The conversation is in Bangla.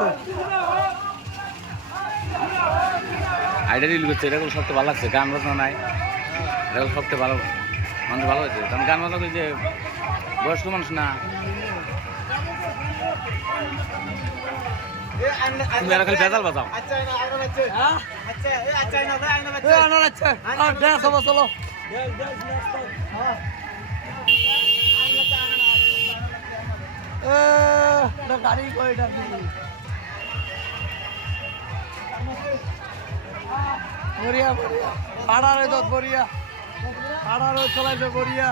লাগছে আইডা রিল করছে, এটা সবচেয়ে ভালো লাগছে। গান বাজনা নাই, এটা সবচেয়ে ভালো, মানুষ ভালো হয়েছে। কারণ গান বাজনা যে বয়স্ক মানুষ না, তুমি আর খালি বেজাল বাজাও। চলো গাড়ি কয়টা বরিয়া বরিয়া পাড়ার বরিয়া পাড়ার চলাইছে বরিয়া